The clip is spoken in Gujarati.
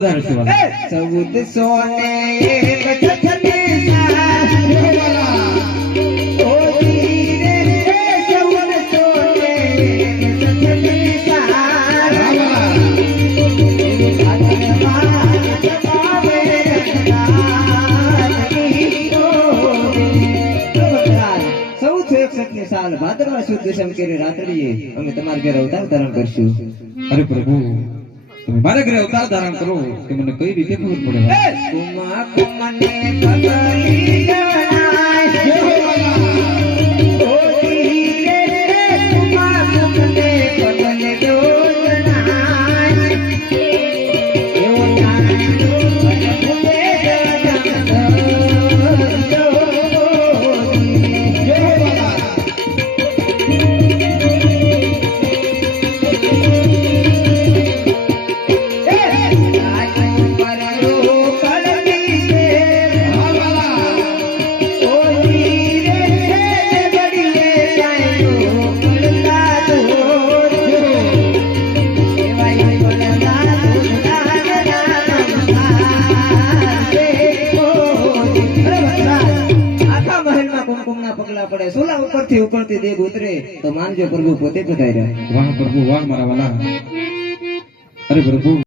चौद सोने एक छत्तीस साल भाद्रवा सुद दशम केरी रात्रिए અમે તમારા ઘરે અવતાર ધારણ કરશું। અરે પ્રભુ તમે મારા ઘરે અવતાર ધારણ કરો કે મને કઈ રીતે ખબર પડે? કુમા કુમને પગલી જણાય ઓલી રે કુમા કુમને પગલે જણાય એવો જાણો ભલે પડે સોલા ઉપરથી ઉકળતી દેગ ઉતરે તો માનજો પ્રભુ પોતે પધાર્યા। વાહ પ્રભુ વાહ મારા વાલા। અરે પ્રભુ